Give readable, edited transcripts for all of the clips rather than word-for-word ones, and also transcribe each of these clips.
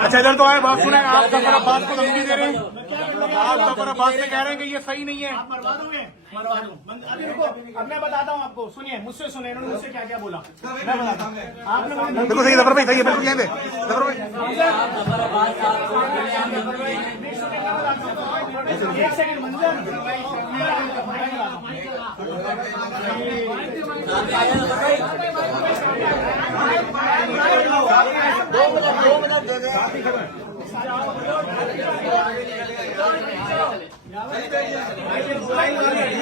अच्छा इधर तो आए, बात सुने। आप जफर अब्बास को धमकी दे रहे हैं, आप जफर अब्बास से कह रहे हैं कि ये सही नहीं है। आप मरवा दोगे, मरवा दो। अभी रुको, अब मैं बताता हूँ आपको। सुनिए, मुझसे सुनिए, इन्होंने मुझसे क्या क्या बोला मैं बताता हूँ। आपने बिल्कुल सही जफर भाई, सही है, बिल्कुल कहते जफर भाई। एक सेकंड मंजर,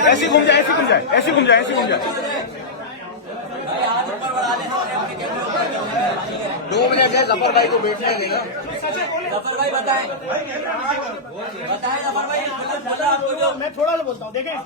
ऐसी घूम जाए, ऐसी घूम जाए, ऐसी घूम जाए, ऐसी घूम जाए। 2 मिनट है जफर भाई को बैठने देगा। जफर भाई बताएं जफर भाई। मैं थोड़ा सा बोलता हूँ, देखें।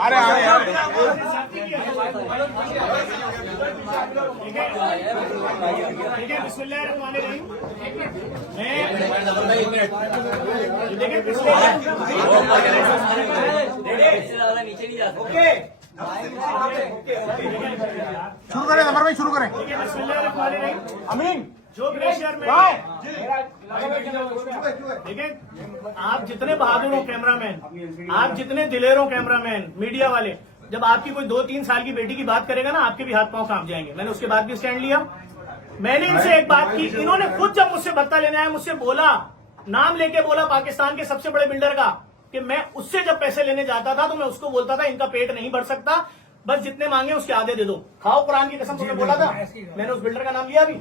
अरे अरे यार, ठीक है, बिस्मिल्लाहिर्रहमानिर्रहीम। देखिए, शुरू करें जफर भाई, शुरू करें। बिस्मिल्लाहिर्रहमानिर्रहीम। अमीन जो ग्लेशियर में देखिए, आप जितने बहादुर हो कैमरामैन, आप जितने दिलेर हो कैमरामैन, मीडिया वाले, जब आपकी कोई 2-3 साल की बेटी की बात करेगा ना, आपके भी हाथ पांव कांप जाएंगे। मैंने उसके बाद भी स्टैंड लिया। मैंने इनसे एक बात की, इन्होंने खुद जब मुझसे भत्ता लेने आया, मुझसे बोला, नाम लेके बोला पाकिस्तान के सबसे बड़े बिल्डर का, कि मैं उससे जब पैसे लेने जाता था तो मैं उसको बोलता था इनका पेट नहीं भर सकता, बस जितने मांगे उसके आधे दे दो, खाओ कुरान की कसम। तुमने बोला था, मैंने उस बिल्डर का नाम लिया। अभी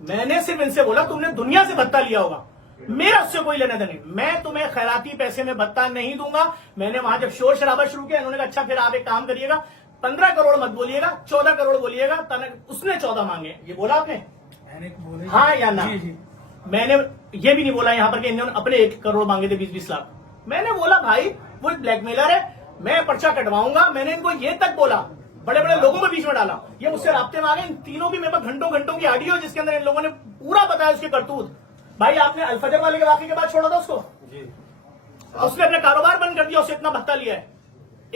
मैंने सिर्फ इनसे बोला तुमने दुनिया से भत्ता लिया होगा, मेरा उससे कोई लेना देना नहीं, मैं तुम्हें खैराती पैसे में भत्ता नहीं दूंगा। मैंने वहां जब शोर शराबा शुरू किया, इन्होंने कहा अच्छा फिर आप एक काम करिएगा, 15 करोड़ मत बोलिएगा, 14 करोड़ बोलिएगा। उसने 14 मांगे, ये बोला आपने हाँ या ना? मैंने ये भी नहीं बोला यहाँ पर कि इन्होंने अपने 1 करोड़ मांगे थे, 20-20 लाख। मैंने बोला भाई वो ब्लैकमेलर है, मैं पर्चा कटवाऊंगा। मैंने इनको ये तक बोला, बड़े बड़े लोगों को बीच में डाला, ये मुझसे राब्ते में आ गए। इन तीनों की मेरे पास घंटों घंटों की ऑडियो, जिसके अंदर इन लोगों ने पूरा बताया उसके करतूत। भाई आपने अल-फजर वाले के वाक़े के बाद छोड़ा था उसको जी। उसने अपने कारोबार बंद कर दिया, उससे इतना भत्ता लिया है।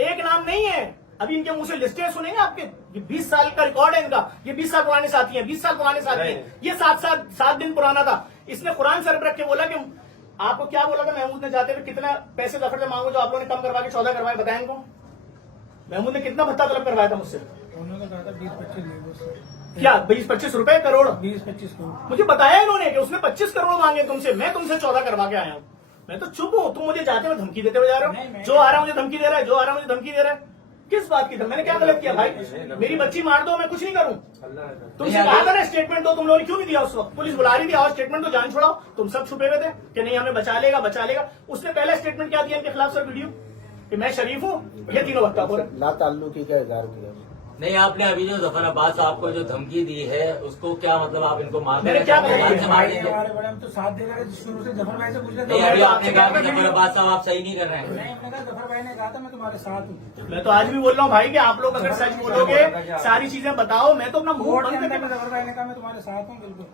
एक नाम नहीं है, अभी इनके मुंह से लिस्टें सुनेंगे आपके। ये 20 साल का रिकॉर्ड है इनका, ये 20 साल पुराने साथी हैं, 20 साल पुराने साथी हैं। ये 7 दिन पुराना था। इसने कुरान सर पर रख के बोला कि आपको क्या बोला था महमूद ने जाते हुए, कितना पैसे जफर से मांगो जो आप लोगों ने कम करवा के 14 करवाए, बताएं इनको। महमूद ने कितना भत्ता तलब करवाया था मुझसे? उन्होंने कहा था 20-25 क्या 20-25 रुपए करोड़? 20-25 करोड़ मुझे बताया इन्होंने कि उसने 25 करोड़ मांगे तुमसे, मैं तुमसे 14 करवा के आया हूँ। मैं तो चुप हूँ, तुम मुझे जाते हुए धमकी देते हुए जा रहे हो। जो आ रहा है मुझे धमकी दे रहा है, जो आ रहा है मुझे धमकी दे रहा है। किस बात की? मैंने क्या गलत किया भाई? मेरी बच्ची मार दो, मैं कुछ नहीं करूँ। तुमसे कहा था ना स्टेटमेंट दो, तुम लोगों ने क्यों नहीं दिया? उस वक्त पुलिस बुला रही थी, आओ स्टेटमेंट दो, जान छुड़ाओ। तुम सब छुपे हुए थे कि नहीं हमें बचा लेगा, बचा लेगा। उसने पहला स्टेटमेंट क्या दिया इनके खिलाफ सर? वीडियो कि मैं शरीफ हूँ, ये तीनों वक्त ला ताल्लुकी का इजहार किया। नहीं, आपने अभी जो जफर अब्बास आपको जो धमकी दी है उसको क्या मतलब, आप इनको मार मैंने क्या हमारे बड़े हम तो साथ दे रहे थे शुरू से। जफर भाई से पूछ रहे नहीं, अभी आपने कहा कि जफर अब्बास साहब आप सही नहीं कर रहे हैं। नहीं, हमने कहा जफर भाई ने कहा था मैं तुम्हारे साथ हूँ। मैं तो आज भी बोल रहा हूँ भाई कि आप लोग अगर सच बोलोगे, सारी चीजें बताओ, मैं तो अपना मुंह बंद करके। जफर भाई ने कहा मैं तुम्हारे साथ हूँ, बिल्कुल।